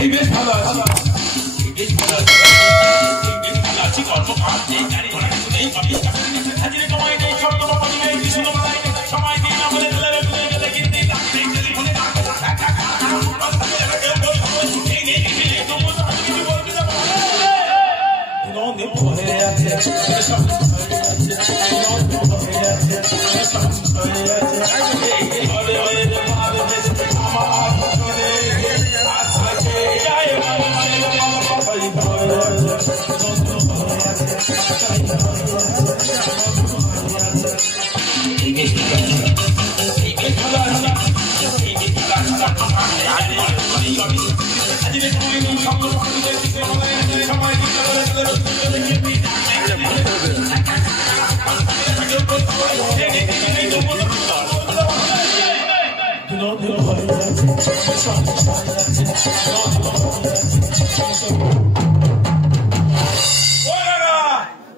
এই বেশ ভালো আছে, বেশ ভালো আছে, বেশ ভালো আছি। কর্মকাণ্ড নেই, গাড়ি ঘোড়া কিছু নেই, হাজিরে সময় নেই, শব্দ বাপানি নেই, কিছু তো বলাই নেই, সময় দিন আমাদের ছেলেরা তুলে গেলে কিন্তু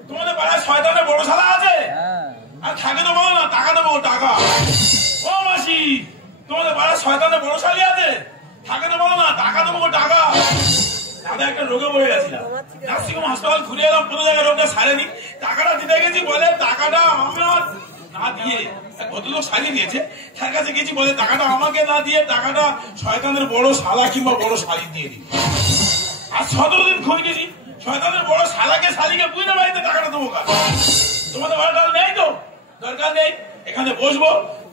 তোমাদের পাড়ায় শয়তানের বড় শালা আছে, আর থাকে তো বলো না টাকা দেবো টাকা। ও মাসি, তোমাদের পাড়ায় শয়তানের বড় শালি আছে, থাকে তো বলো না টাকা দেবো টাকা। দাদা একটা রোগে পড়ে গেছিলাম, নার্সিংহোম হাসপাতাল ঘুরে এলাম, কোনো জায়গায় রোগটা সারেনি, টাকাটা দিতে গেছি, বলে টাকাটা আমার না দিয়ে, ভদ্রলোক সারিয়ে দিয়েছে, তার কাছে গেছি, বলে টাকাটা আমাকে না দিয়ে টাকাটা শয়তানের বড় শালা কিংবা বড় শালি দিয়ে দিই। আর 17 দিন খোঁজ গেছি, শয়তানের বড় শালাকে শালিকে বুঝতে পারিতে টাকাটা দেবো কাজ। তোমাদের ভাড়াটা নেই তো, দরকার নেই, এখানে বসবো,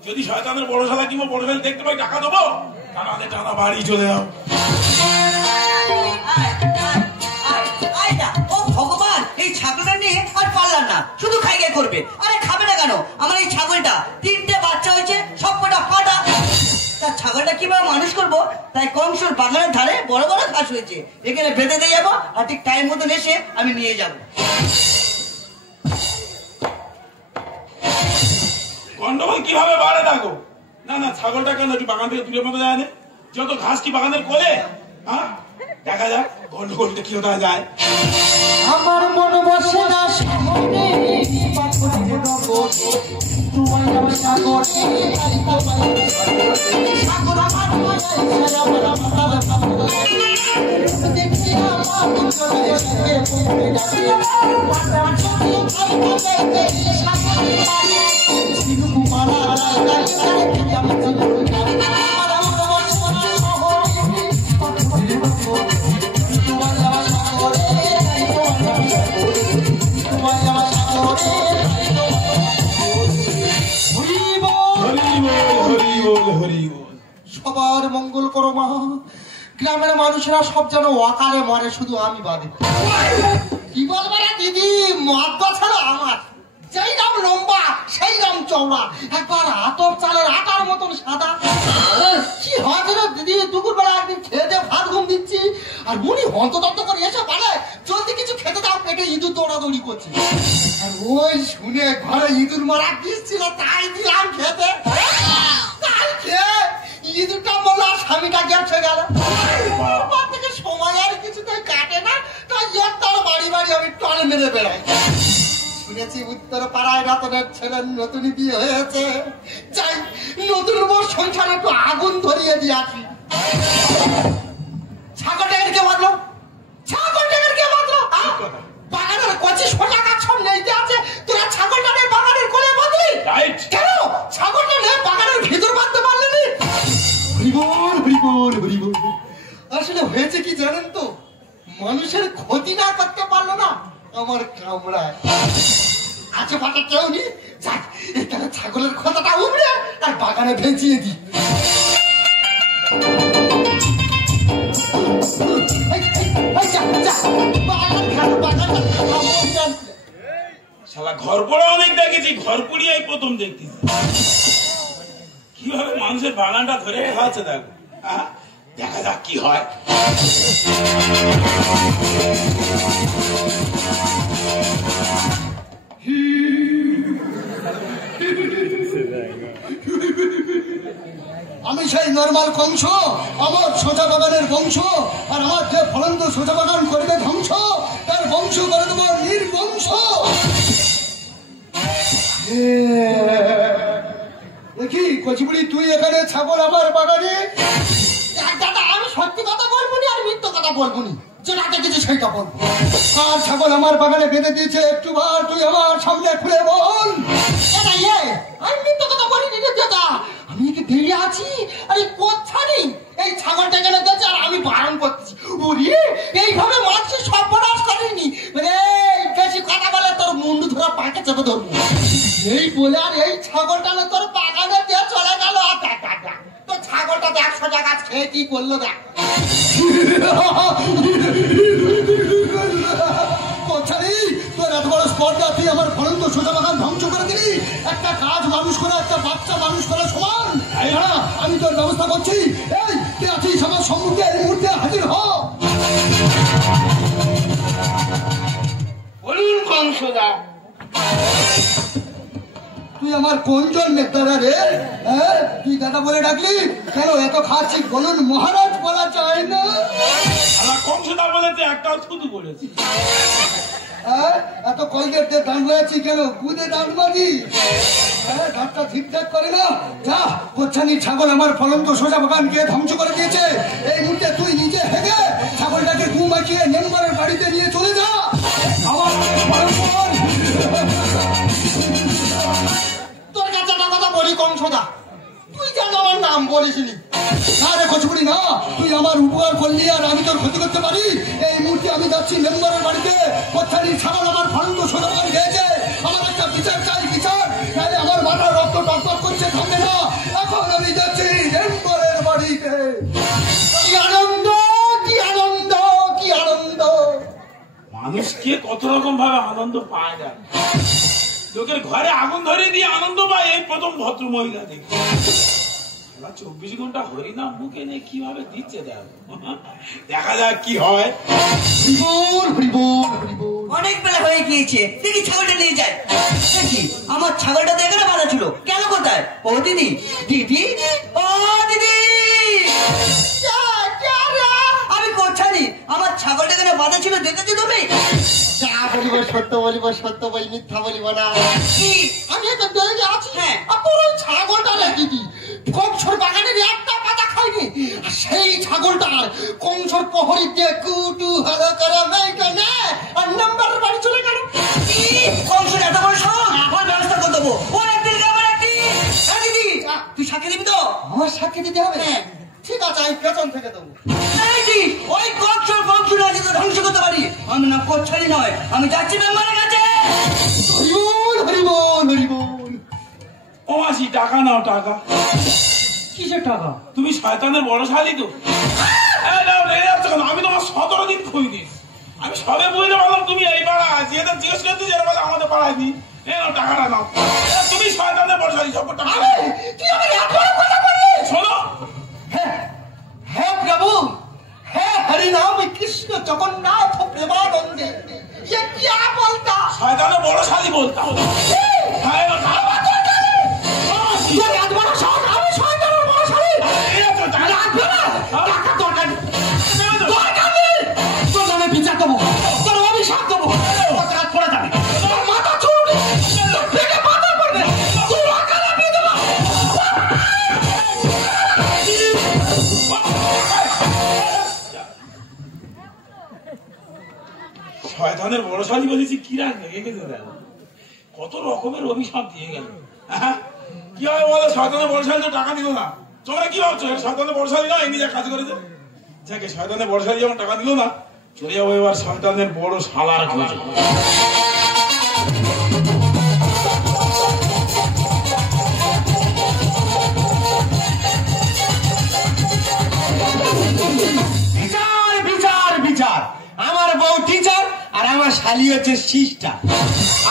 যদি শয়তানের বড় শালা কিংবা বড় শালি দেখতে পাই টাকা দেবো, টানাতে টানা বাড়ি চলে যাও। ভগবান, এই ছাগলটা নিয়ে আর পারলাম না, শুধু খাইয়ে করবে। আরে খাবে না কেন? আমার এই ছাগলটা 3টে বাচ্চা হয়েছে, সবকটা ফাটা। তার ছাগলটা কিভাবে মানুষ করবো, তাই কংসর বাগানের ধারে বড় বড় ঘাস হয়েছে, এখানে বেঁধে দিয়ে যাবো, আর ঠিক টাইম মতন এসে আমি নিয়ে যাবো। গন্ডগোল কিভাবে বাড়ে থাকো? না না, ছাগলটা কেন একটু বাগান থেকে তুলে মতো যায় না, যত ঘাস কি বাগানের কোলে। হ্যাঁ, দেখা যাক গন্ডগোলটা কি হতে যায়। আমার মন বসে না সামনে পাথরের নগর, তোমার আমার সাগরে সাগর আমার মাঝে আমার মাথার দেখি আমার চলে পড়ে যাচ্ছে পাতা চলে খাইতে সাগর পানি সিনু মালা রায় আমি চলে আমার মন বসে না শহরে পাথরের নগর, তোমার আমার সাগরে সবার মঙ্গল করো মা। গ্রামের মানুষেরা সব যেন অকালে মরে, শুধু আমি বাদে। কি বলবে রে দিদি, মদ ছাড়া আমার যেই নাম লম্বা সেই নাম চওড়া, একবার আতপ চালের আটার মতন সাদা। কি হয়েছে রে দিদি, দুপুর বেলা একদিন খেয়ে দিয়ে ভাত ঘুম দিচ্ছি, আর উনি হন্তদন্ত করে এসে বলে জলদি কিছু খেতে দাও, পেটে ইঁদুর দৌড়াদৌড়ি করছে। আর ওই শুনে ঘরে ইঁদুর মারা দিচ্ছিল, তাই দিলাম খেতে। তাই খেয়ে ইঁদুরটা বললো, আর স্বামীটা গেছে গেল। থেকে সময় আর কিছুতেই কাটে না, তাই তার বাড়ি বাড়ি আমি টলে মেরে বেড়াই। শুনেছি উত্তর পাড়ায় রতনের ছেলের নতুন বিয়ে হয়েছে, যাই নতুন বউ সংসারে একটু আগুন ধরিয়ে দিয়ে আসি। ছাগলটাকে কে বাঁধলো? ছাগলটাকে কে বাঁধলো? বাগানের কচি সোজা গাছ সব নেইতে আছে, তোরা ছাগলটা নিয়ে বাগানের কোলে বাঁধলি কেন? ছাগলটা নিয়ে বাগানের ভিতর বাঁধতে পারলি নি? হরিবল হরিবল হরিবল। আসলে হয়েছে কি জানেন তো, মানুষের ক্ষতি না করতে পারলো না, আমার কামড়ায়। আছে ফাটা কেউ নি, যাক এখানে ছাগলের খোঁজাটা উবড়ে আর বাগানে ভেজিয়ে দি। শালা ঘর পড়া অনেক দেখেছি, ঘর পুড়িয়াই প্রথম দেখতেছি। কিভাবে মানুষের বাগানটা ধরে খাওয়াচ্ছে দেখো, দেখা যাক কি হয়। আমি সেই নর্মাল কংস, আমার সোজা বাগানের বংশ, আর আমার যে ফলন্দ সোজা বাগান করবে ধ্বংস, তার বংশ করে দেবো নির্বংশ। দেখি কচিপুড়ি, তুই এখানে ছাগল আমার বাগানে? দাদা আমি সত্যি কথা বলবো না, কথা বলবো নি, যেটা দেখেছি সেইটা বলবো। আর ছাগল আমার বাগানে বেঁধে দিয়েছে, একটু বার তুই আমার সামনে খুলে বল। আমি মিথ্যে কথা বলিনি রে দাদা, আমি কি দেরি আছি? আরে কোথা নেই, এই ছাগলটা গেলে গেছে আর আমি বারণ করছি। ওরে এইভাবে মানুষের সর্বনাশ করেনি, মানে বেশি কথা বলে তোর মুন্ডু ধরা পাকে চেপে ধরবো। এই বলে আর এই ছাগলটা না তোর বাগানে দিয়ে চলে গেল। তো ছাগলটা 100 টাকা খেয়ে কি করলো দেখ। তোর এত বড় স্পর্ধা, তুই আমার ফলন্ত সোজা বাগান ধ্বংস করে দিলি। একটা কাজ মানুষ করে, একটা বাচ্চা মানুষ করা সমান। আমি তোর ব্যবস্থা করছি। এই তুই আছিস আমার সম্মুখে, এই মুহূর্তে হাজির হ। বলুন কংসদা, তুই আমার কোনজন নেতারা রে? তুই দাদা বলে ডাকলি কেন? এত খাচ্ছি, বলুন মহারাজ বলা চায় না? আমার কংসদা বলেছে, একটাও শুধু বলেছি। এত কলগেট দিয়ে দান হয়েছি কেন? গুদে দান মাজি, দাঁতটা ঠিকঠাক করে না। যা, কোচ্ছানি ছাগল আমার ফলন্ত সোজা বাগানকে ধ্বংস করে দিয়েছে। এই মুহূর্তে তুই নিজে হেগে ছাগলটাকে ঘু মাখিয়ে মেম্বারের বাড়িতে নিয়ে চলে যা। আমার তোর কাছে একটা কথা বলি কংসদা, তুই যেন আমার নাম বলিসনি। না রে কচুরি না, তুই আমার উপকার করলি আর আমি তোর ক্ষতি করতে পারি? এই মুহূর্তে আমি যাচ্ছি মেম্বারের বাড়িতে। কোচ্ছানির ছাগল আমার ফলন্ত সোজা বাগান খেয়েছে, আমার একটা বিচার চাই, বিচার। তাহলে আমার মাথার রক্ত টকটক করছে, থামবে না। এখন আমি যাচ্ছি মেম্বারের বাড়িতে। কি আনন্দ, কি আনন্দ, কি আনন্দ! মানুষকে কত রকম ভাবে আনন্দ পায় না। লোকের ঘরে আগুন ধরে দিয়ে আনন্দ পায় এই প্রথম ভদ্র মহিলা দেখি। 24 ঘন্টা হরিনাম মুখে নিয়ে কিভাবে দিচ্ছে দেখা যাক কি হয়। অনেক বেলা হয়ে গিয়েছে, দেখি ছাগলটা নিয়ে যায়। দেখি আমার ছাগলটা দেখে না বাধা ছিল, কেন কোথায়? ও দিদি, দিদি, ও দিদি, আমি কোথানি, আমার ছাগলটা কেন বাধা ছিল দেখেছি তুমি? যা বলিব সত্য বলিব, সত্য বলি, মিথ্যা বলিব না। আমি তো দৌড়ে আছি। হ্যাঁ, তোর ওই ছাগলটা না দিদি কংসর বাগানের একটা পাতা খাইনি। আর সেই ছাগলটার কংসর প্রহরী দিয়ে কুটু হালো করে মেয়েকে আর নাম্বারের বাড়ি চলে গেল। কংসর এত বড় সাহস, ওর ব্যবস্থা করে দেবো। ও একদিন আমার একদিন। দিদি তুই সাক্ষী দিবি তো? আমার সাক্ষী দিতে হবে? ঠিক আছে, আমি পেছন থেকে দেবো। ওই কংসর বংশীরা যদি ধ্বংস করতে পারি, আমি না কোচ্ছানি নয়, আমি যাচ্ছি মেম্বারের কাছে। হরিবল, হরিবল, হরিবল। ও মাসি, টাকা নাও, টাকা। কিসের টাকা? তুমি শয়তানের বড় শালি তো। আমি তোমার 17 দিন খুঁজছি। আমি সবে বুঝতে পারলাম তুমি এই পাড়া আছি। এটা জিজ্ঞেস করতে যে আমাদের পাড়ায় নি। টাকাটা নাও। তুমি শয়তানের বড় শালি, সব টাকা। তুই আমাকে এত বড় কথা বললি? শোনো, हे प्रभु, हे हरि नाम कृष्ण जगन्नाथ प्रेमानंदे, ये क्या बोलता? शयताने बड़ा शाली बोलता हूँ। ये रात बड़ा शाली, अभी शयताने बड़ा शाली। ये तो रात बड़ा, टाका दरकार नहीं, तो जाने বিচার দেবো, তোর অভিশাপ দেবো, তোর রাত পড়ে যাবে, তোর মাথা চুলবে, তোর পেটে পাথর পড়বে, তুই আকারে নিয়ে দেবো। শয়তানের বড় শালি বলেছি, কি রাখবে কত রকমের অভিশাপ দিয়ে গেল। কি হবে বলো? শয়তানের বড় শালি তো টাকা দিল না। তোমরা কি ভাবছো শয়তানের বড় শালি না এই নিজে কাজ করেছে? যাকে শয়তানের বড় শালি যেমন টাকা দিল না, চলে যাবো এবার শয়তানের বড় শালার খোঁজে। বিচার, বিচার, বিচার। আমার বউ টিচার আর আমার শালি হচ্ছে সিস্টার,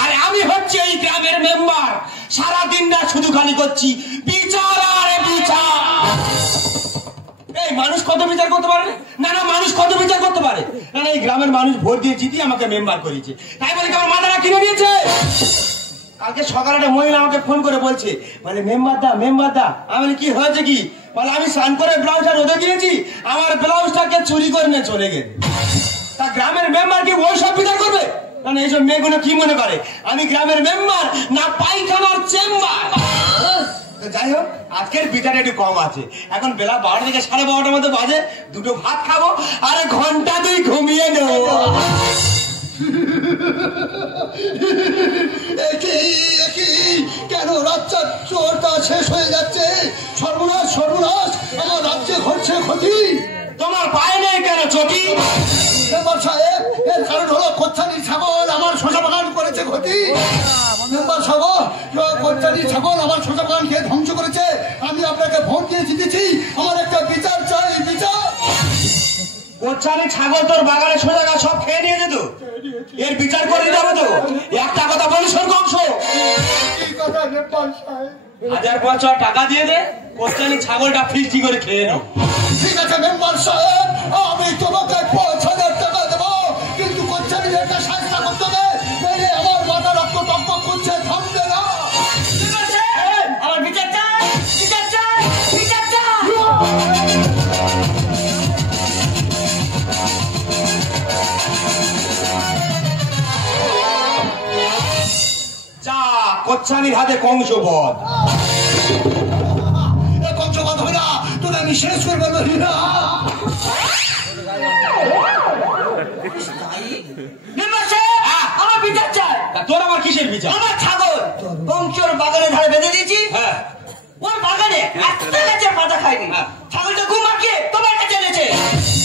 আর আমি হচ্ছে এই গ্রামের মেম্বার। সারাদিন না শুধু খালি করছি বিচার আর বিচার। এই মানুষ কত বিচার করতে পারে? না না, মানুষ কত বিচার করতে পারে? না না, এই গ্রামের মানুষ ভোট দিয়ে জিতিয়ে আমাকে মেম্বার করেছে, তাই বলে আমার মাথাটা কিনে নিয়েছে। কালকে সকালে একটা মহিলা আমাকে ফোন করে বলছে, বলে মেম্বার দা, মেম্বার দা। আমি কি হয়েছে কি? বলে আমি স্নান করে ব্লাউজটা রোদে দিয়েছি, আমার ব্লাউজটাকে চুরি করে নিয়ে চলে গেছে। তা গ্রামের মেম্বার কি ওই সব বিচার করবে? কারণ এইসব মেয়েগুলো কি মনে করে আমি গ্রামের মেম্বার না পায়খানার চেম্বার? যাই হোক, আজকের বিচারটা একটু কম আছে। এখন বেলা 12 থেকে 12:30 মতো বাজে, দুটো ভাত খাবো আর ঘন্টা 2 ঘুমিয়ে নেবো। কেন রাজ্যের চোরটা শেষ হয়ে যাচ্ছে? সর্বনাশ সর্বনাশ, আমার রাজ্যে ঘটছে ক্ষতি। তোমার পায়ে নেই কেন চটি? মেম্বার সাহেব, এর কারণ হলো কোচ্ছানি ছাগল আমার শশা বাগান করেছে ক্ষতি। মেম্বার সাহেব, কোচ্ছানি ছাগল আমার শশা বাগান খেয়ে ধ্বংস করেছে। আমি আপনাকে ভোট দিয়ে জিতেছি, আমার একটা বিচার চাই, বিচার। কোচ্ছানি ছাগল তোর বাগানে সোজা গাছ সব খেয়ে নিয়ে যেত, এর বিচার করে যাবে তো? একটা কথা বলি শোন কংস, কি কথা মেম্বার সাহেব? 1500 টাকা দিয়ে দে, কোচ্ছানি ছাগলটা ফ্রিস্টি করে খেয়ে নাও। ঠিক আছে মেম্বার সাহেব, আমি তোমাকে 5000 টাকা দেবো, কিন্তু কোচ্ছানি একটা সাহায্য করতে হবে, নইলে আমার মাথা রক্ত টকবক করছে, থামবে না। আমার বিচার চাই, বিচার চাই, বিচার চাই। যা, কোচ্ছানির হাতে কংস বধ। কংসবাদ হবে না, তোকে আমি শেষ করবো না। মেম্বার সাহেব, আমার বিচার চাই। তা তোর আমার কিসের বিচার? আমার ছাগল বংশর বাগানের ধারে বেঁধে দিয়েছি, হ্যাঁ, ওর বাগানে একটা গাছের পাতা খায়নি, ছাগলটা ঘুম আঁকিয়ে তোমার কাছে এনেছে,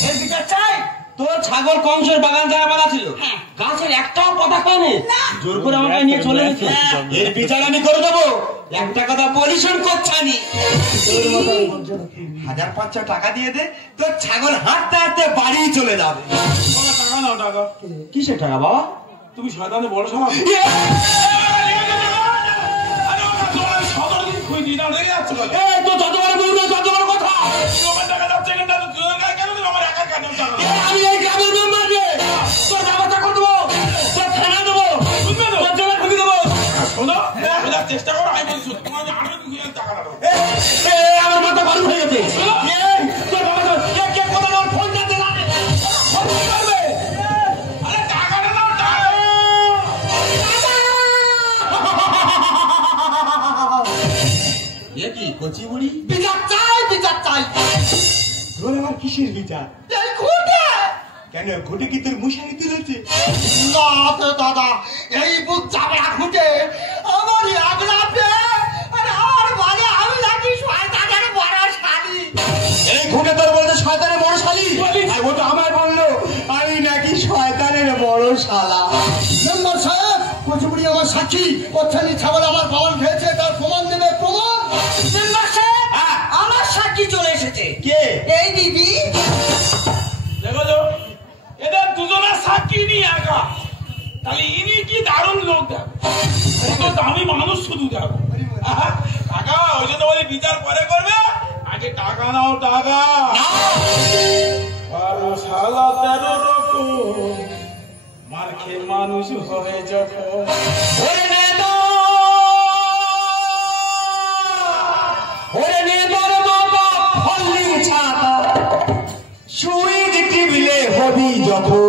এর বিচার চাই। তোর ছাগল কংসের বাগান যারা বাঁধা ছিল, হ্যাঁ। গাছের একটাও পাতা খায়নি, জোর করে আমাকে নিয়ে চলে গেছে। এর বিচার আমি করে দেবো। একটা কথা বলি শোন কোচ্ছানি, 1500 টাকা দিয়ে দে, তোর ছাগল হাঁটতে হাঁটতে বাড়ি চলে যাবে। বাবা, টাকা নাও, টাকা। কিসের টাকা বাবা? তুমি শয়তানে বড় সভা। আরে বাবা, তোমার 17 দিন খুঁজে দিই না, রেগে যাচ্ছে বলে। এই তো যতবার বলবে ততবার কথা। তোমার টাকা যাচ্ছে কেন? তোর গায়ে কেন দেবে? আমার একা কেন টাকা? আমি এই গ্রামের মেম্বার রে, তোর ব্যবস্থা করে দেবো, তোর থানা দেবো, শুনবে তো? তোর জেলে ঢুকে দেবো। শোনো, বোঝার চেষ্টা করো, আমি বলছি সত্যি। তোমার আরো 2000 টাকা দেবো। আমার মাথা গরম হয়ে গেছে। তোর বাবা তো কে কোথাও ওর ফোনটা দে না, ফোন কি করবে? আরে টাকাটা নাও, টাকা। এ কি কচি বুড়ি? বিচার চাই, বিচার চাই। তোর আমার কিসের বিচার? এই ঘুটে কেন ঘুটে কি তোর মুশারি তুলেছে? না তো দাদা, এই বুক চাপড়া ঘুটে আমার আগলাপে, আর বলে আমি নাকি শয়তানের বড় শালী। এই ঘুটে তোর বলতে শয়তানের বড় শালী? আর ও তো আমায় বললো আমি নাকি শয়তানের বড় শালা। মেম্বার সাহেব, কচুবুড়ি আমার সাক্ষী, কোচ্ছানি ছাগল আমার বাগান খেয়েছে, তার প্রমাণ দেবে, প্রমাণ। মেম্বার সাহেব, হ্যাঁ। আমার সাক্ষী চলে এসেছে। কে? এই দিদি। দেখো তো, এদের দুজনের সাক্ষী নিয়ে একা, তাহলে ইনি কি দারুণ লোক। দেখো, দামি মানুষ শুধু দেখো। টাকা ওই জন্য বলি বিচার পরে করবে, আগে টাকা নাও, টাকা। 12 শালা 13 রকম মার খেয়ে মানুষ হয়ে যখন। ওরে নেতা, ওরে নেতার বাবা হল্লি ছাতা, সুইচ টিভিলে হবি যখন।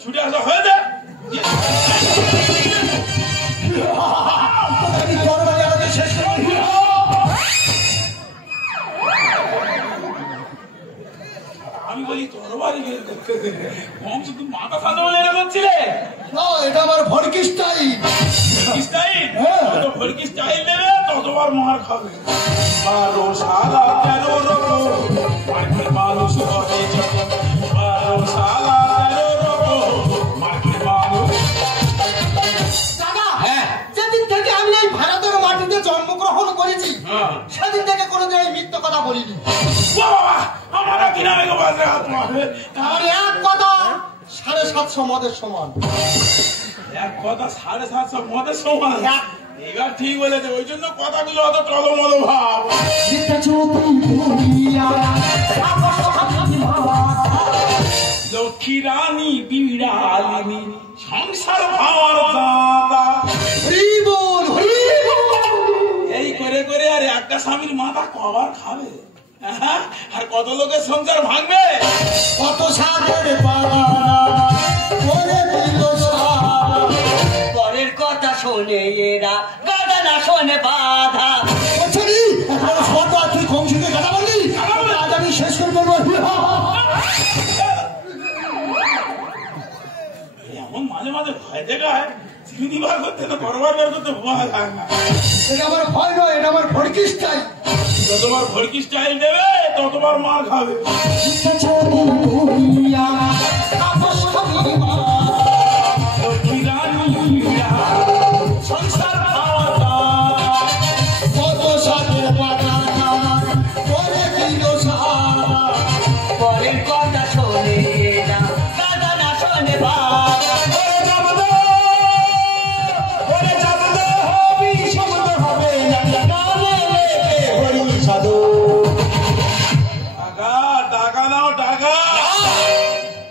ছুটে আসা হয়ে যায়। আমি তরবারি আমাকে শেষ করে দিল। আমি বলি তোর বাড়ি বংশ, তুমি মাথা সাজা বলে এরকম করছিলে। না, এটা আমার ভড়কি স্টাইল। স্টাইল, হ্যাঁ। যত ভড়কি স্টাইল নেবে ততবার মার খাবে। 12 শালা 13 রকম মার খেয়ে মানুষ হয়ে যখন। 12 শালা 13 রকম মার খেয়ে মানুষ। দাদা, হ্যাঁ। যেদিন থেকে আমি এই ভারতের মাটিতে জন্মগ্রহণ করেছি, হ্যাঁ। সেদিন থেকে কোনোদিন এই মিথ্যে কথা বলিনি। ও বাবা, আমার কিনা মেঘ বাজে হাত মারবে। আর এক কথা 750 মদের সমান। এক কথা 750 মদের সমান। এক। এবার ঠিক বলেছে, ওই জন্য কথাগুলো অত টলমল ভাব। লক্ষ্মী রানী বিড়ালিনী সংসার ভাঙার দাদা। হরিবোল, হরিবোল। এই করে করে আর একটা স্বামীর মাথা কবার খাবে? হ্যাঁ? আর কত লোকের সংসার ভাঙবে? কত সাগর পাড়া করে দিল পরের কথা শোনে এরা গাদা না শোনে বাধা। তুই কংসকে গাদা বললি, আজ আমি শেষ করে দেবো। এমন মাঝে মাঝে ভয় দেখায়, চিনি বার করতে তো বড়বার বার করতে ভয় লাগে না। এটা আমার ভয় নয়, এটা আমার ভড়কি স্টাইল। যতবার ভড়কি স্টাইল দেবে ততবার মার খাবে। সংসার পরের কথা শোনে এরা গাদা না শোনে বাধা। টাকা নাও টাকা,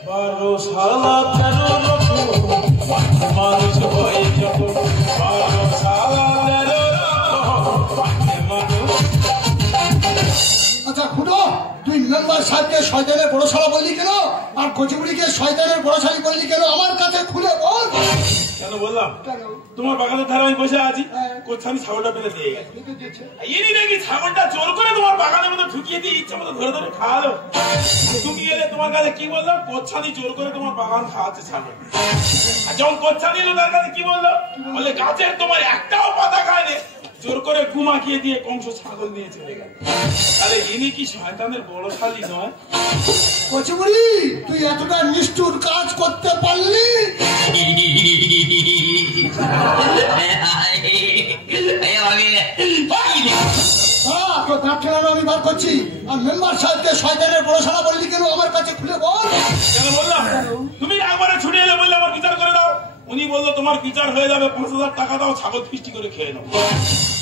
12 সালা 13 রকম মানুষ হয়ে যাব। 12 সালা 13 রকম মানুষ। আচ্ছা খুটো, তুই মেম্বার সাহেবকে শয়তানের বড়শালা বললি কেন, আর কচুগুড়িকে শয়তানের বড়শালী বললি কেন? আমার কাছে খুলে বল। কেন বললাম? কেন? তোমার বাগানের ধারে আমি বসে আছি, হ্যাঁ। কোথায় ছাগলটা পেলে দিয়ে গেছে। এরই নাকি ছাগলটা জোর করে তোমার বাগানের মধ্যে ঢুকিয়ে দিয়ে ইচ্ছা মতো ধরে ধরে খাওয়ালো। ঢুকিয়ে গেলে তোমার কাছে কি বললো? কোচ্ছানি জোর করে তোমার বাগান খাওয়াচ্ছে ছাগল। আর যখন কোচ্ছানি এলো তার কাছে কি বললো? বলে গাছের তোমার একটাও পাতা খায়নি, জোর করে ঘুমাকিয়ে দিয়ে কংস ছাগল নিয়ে চলে গেল। তাহলে ইনি কি শয়তানের বড় শালী নয়? কচুগুড়ি, তুই এতটা নিষ্ঠুর কাজ করতে পারলি? তোর দাঁত খেলানো আমি বার করছি। আর মেম্বার সাহেবকে শয়তানের বড়শালা বললি কেন? আমার কাছে খুলে বল। কেন বললাম? তুমি একবারে ছুটে এলে বললে আমার বিচার করে দাও। উনি বললো তোমার বিচার হয়ে যাবে, 5,000 টাকা দাও, ছাগল ফিস্টি করে খেয়ে নাও।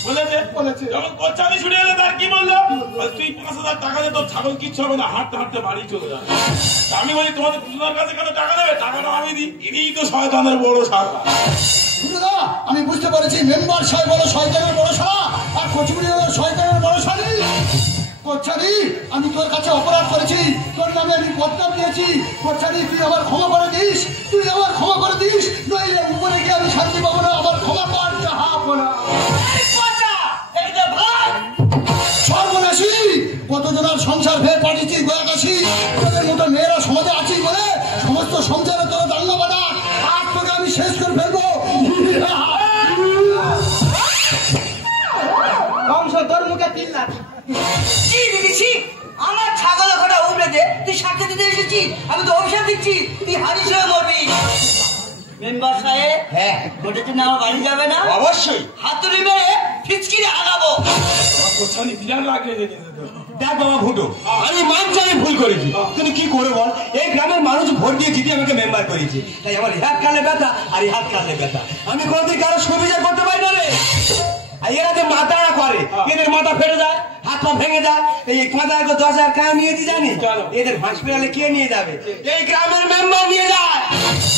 বলেছে। যখন কোচ্ছানি ছুটে এলে তার কি বললো? তুই 5,000 টাকা দে, তোর ছাগল কিচ্ছু হবে না, হাঁটতে হাঁটতে বাড়ি চলে যাবে। আমি বলি তোমাদের দুজনের কাছে কেন টাকা দেবে? টাকাটা আমি দিই। ইনিই তো শয়তানের বড় শালা। আমি বুঝতে পারছি, মেম্বার সাহেব হলো শয়তানের বড়শালা আর কচুগুড়ি হলো শয়তানের বড়শালী। কোচ্ছানি, আমি তোর কাছে অপরাধ করেছি, তোর নামে আমি বদনাম দিয়েছি। কোচ্ছানি, তুই আমার ক্ষমা করে দিস, তুই আমার ক্ষমা করে দিস, নইলে উপরে গিয়ে আমি শান্তি পাবো না। আমার ক্ষমা কর, যাহাবো না। সর্বনাশী, কতজনের সংসার ভেয়ে পাঠিয়েছি গোয়াকাশি। তোদের মতো মেয়েরা সমাজে আছি বলে সমস্ত সংসারে তোর দাঙ্গা বাঁধা, আর তোকে আমি শেষ করে ফেলবো। কংস তোর মুখে তিল না। আমার ছাগল ঘোড়া উঠে দে, তুই সাক্ষী দিতে এসেছি, আমি তো অভিশাপ দিচ্ছি, তুই হারিস হয়ে মরবি। মেম্বার সাহেব, হ্যাঁ ঘটেছে না, আমার বাড়ি যাবে না? অবশ্যই। হাতুড়ি মেরে ফিচকিরি আগাবো। কোচ্ছানি বিরাট লাগিয়ে দিয়েছে। দেখ বাবা ভুটো, আমি মানছি আমি ভুল করেছি, কিন্তু কি করে বল, এই গ্রামের মানুষ ভোট দিয়ে জিতে আমাকে মেম্বার করেছে, তাই আমার হাত কালে ব্যথা আর হাত কালে ব্যথা। আমি কোনদিন কারো সুবিচার করতে পারি না রে। আর এরা যে মাথা করে, এদের মাথা ফেটে যায়, হাত পা ভেঙে যায়, এই মাথা 10,000 টাকা নিয়ে দি জানি, এদের হসপিটালে কে নিয়ে যাবে? এই গ্রামের মেম্বার নিয়ে যায়।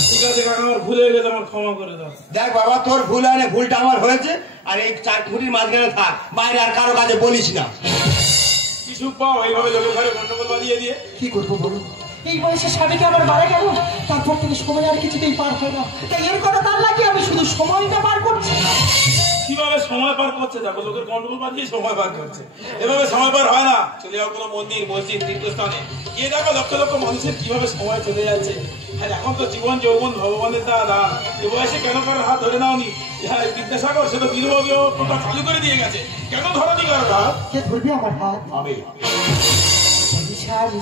ঠিক আছে কাকা, আমার ভুল হয়ে গেছে, আমার ক্ষমা করে দাও। দেখ বাবা, তোর ভুল হয় না, ভুলটা আমার হয়েছে। আর এই 4 খুঁটির মাঝখানে থাক, বাইরে আর কারো কাছে বলিস না। কি সুখ পাও এইভাবে লোকের ঘরে গন্ডগোল বাজিয়ে দিয়ে? কি করবো বলো? এই বয়সে স্বামীকে আমার মারা গেল, তারপর থেকে সময় আর কিছুতেই পার হয় না। তাই এর কথা তার লাগে আমি শুধু সময়টা পার করছি। কিভাবে সময় পার করছে? দেখো, লোকের গন্ডগোল বাজিয়ে সময় পার করছে। এভাবে সময় পার হয় না। চলে যাও কোনো মন্দির, মসজিদ, তীর্থস্থানে গিয়ে দেখো লক্ষ লক্ষ মানুষের কিভাবে সময় চলে যাচ্ছে। আর এখন তো জীবন যৌবন ভগবানের দান। এ বয়সে কেন কারোর হাত ধরে নাওনি? হ্যাঁ, বিদ্যাসাগর সে তো বিধবা বিবাহ প্রথা চালু করে দিয়ে গেছে, কেন ধরনি কারোর হাত? কে ধরবি আমার হাত? আমি। I'm